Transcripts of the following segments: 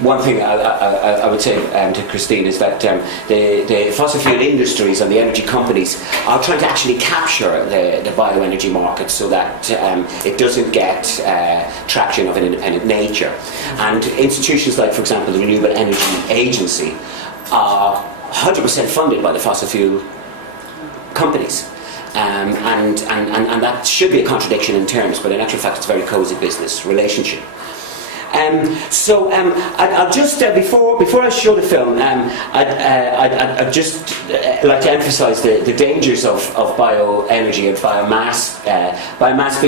one thing I would say to Christine is that the fossil fuel industries and the energy companies are trying to actually capture the bioenergy market so that it doesn't get traction of an independent nature. And institutions like, for example, the Renewable Energy Agency are 100% funded by the fossil fuel companies. And that should be a contradiction in terms, but in actual fact it's a very cosy business relationship. I'll just before I show the film, I'd just like to emphasise the dangers of bioenergy and biomass. Biomass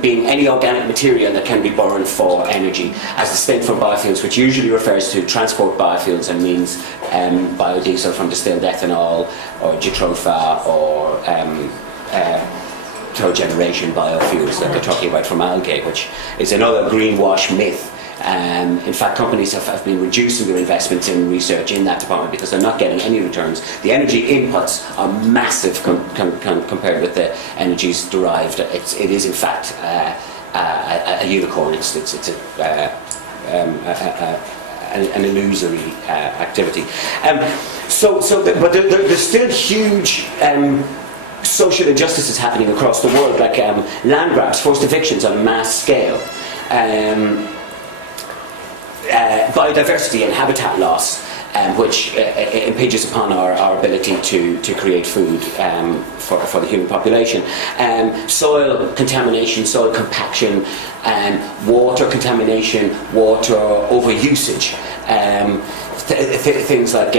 being any organic material that can be burned for energy, as distinct from biofuels, which usually refers to transport biofuels and means biodiesel from distilled ethanol or jatropha or third generation biofuels that they're talking about from algae, which is another greenwash myth. In fact, companies have been reducing their investments in research in that department because they're not getting any returns. The energy inputs are massive compared with the energies derived. It is in fact a unicorn. It's an illusory activity. But there's still huge social injustices happening across the world, like land grabs, forced evictions on a mass scale, biodiversity and habitat loss, which impinges upon our ability to create food for the human population, soil contamination, soil compaction, water contamination, water overusage. Things like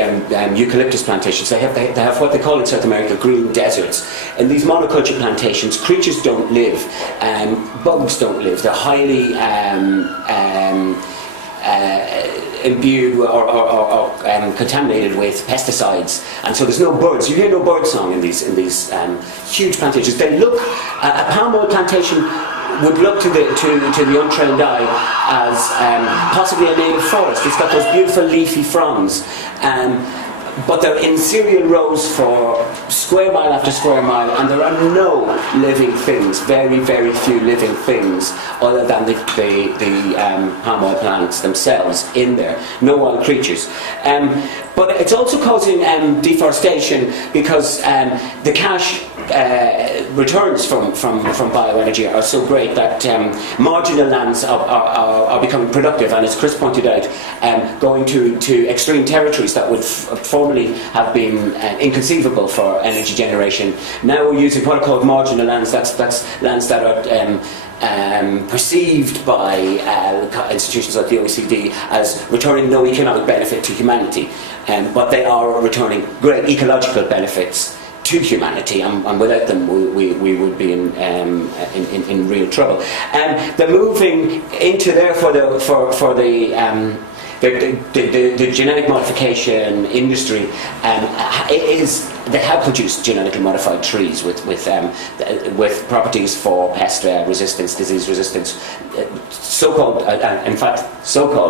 eucalyptus plantations. They have what they call in South America green deserts. In these monoculture plantations, creatures don't live, bugs don't live. They're highly imbued or contaminated with pesticides, and so there's no birds. You hear no bird song in these huge plantations. They look, a palm oil plantation would look to the untrained eye as possibly a native forest. It's got those beautiful leafy fronds, but they're in serial rows for square mile after square mile, and there are no living things, very, very few living things, other than the palm oil plants themselves in there. No wild creatures. But it's also causing deforestation because the cash returns from bioenergy are so great that marginal lands are becoming productive, and as Chris pointed out, going to extreme territories that would formerly have been inconceivable for energy generation. Now we're using what are called marginal lands. That's lands that are perceived by institutions like the OECD as returning no economic benefit to humanity, but they are returning great ecological benefits to humanity, and without them we would be in real trouble. They're moving into there for the genetic modification industry. They have produced genetically modified trees with properties for pest resistance, disease resistance, so-called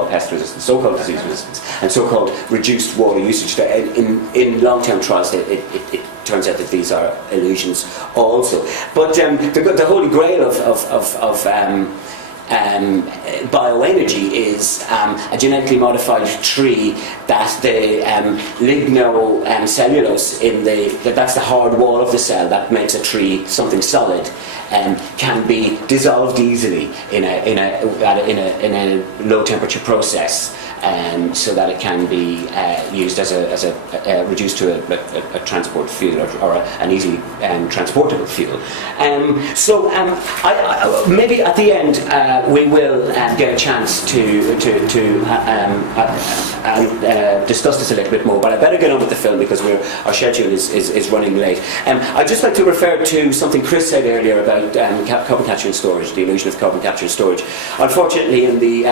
pest resistance, so-called disease resistance, and so-called reduced water usage. In long-term trials, it turns out that these are illusions also. But the holy grail of bioenergy is a genetically modified tree that the lignocellulose that's the hard wall of the cell that makes a tree something solid, can be dissolved easily in a low temperature process, so that it can be used as a reduced to a transport fuel or an easily transportable fuel. Maybe at the end we will get a chance to discuss this a little bit more, but I better get on with the film because our schedule is running late. I'd just like to refer to something Chris said earlier about carbon capture and storage, the illusion of carbon capture and storage. Unfortunately, in the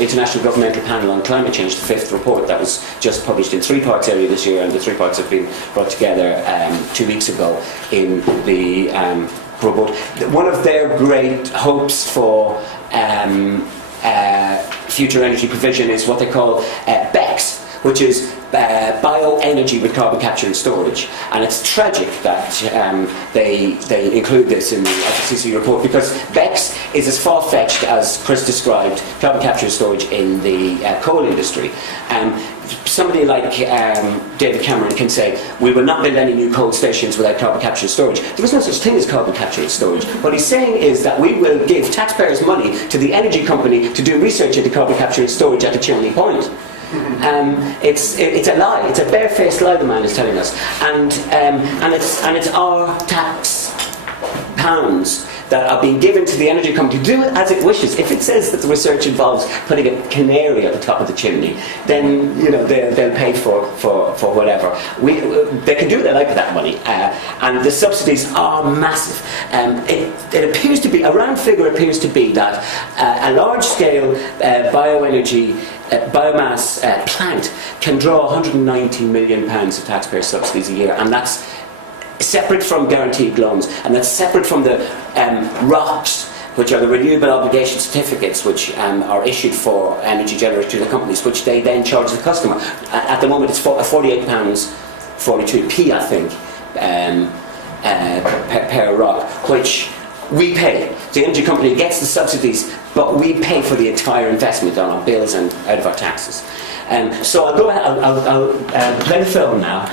International Governmental Panel on Climate Change, the 5th report that was just published in 3 parts earlier this year, and the 3 parts have been brought together 2 weeks ago in the report. One of their great hopes for future energy provision is what they call BECCS, which is bioenergy with carbon capture and storage. And it's tragic that they include this in the FCC report, because BECCS is as far-fetched as Chris described carbon capture and storage in the coal industry. Somebody like David Cameron can say, we will not build any new coal stations without carbon capture and storage. There is no such thing as carbon capture and storage. What he's saying is that we will give taxpayers' money to the energy company to do research into carbon capture and storage at the Chimney Point. It's a lie. It's a barefaced lie the man is telling us, and it's our tax pounds that are being given to the energy company to do it as it wishes. If it says that the research involves putting a canary at the top of the chimney, then they'll pay for whatever. They can do what they like with that money, and the subsidies are massive. It appears to be, a round figure appears to be that a large-scale bioenergy biomass plant can draw £190 million of taxpayer subsidies a year, and that's separate from guaranteed loans, and that's separate from the ROCs, which are the renewable obligation certificates, which are issued for energy generators to the companies, which they then charge the customer. At the moment it's £48.42p, I think, per ROC, which we pay. The energy company gets the subsidies, but we pay for the entire investment on our bills and out of our taxes. So I'll go ahead, I'll play the film now.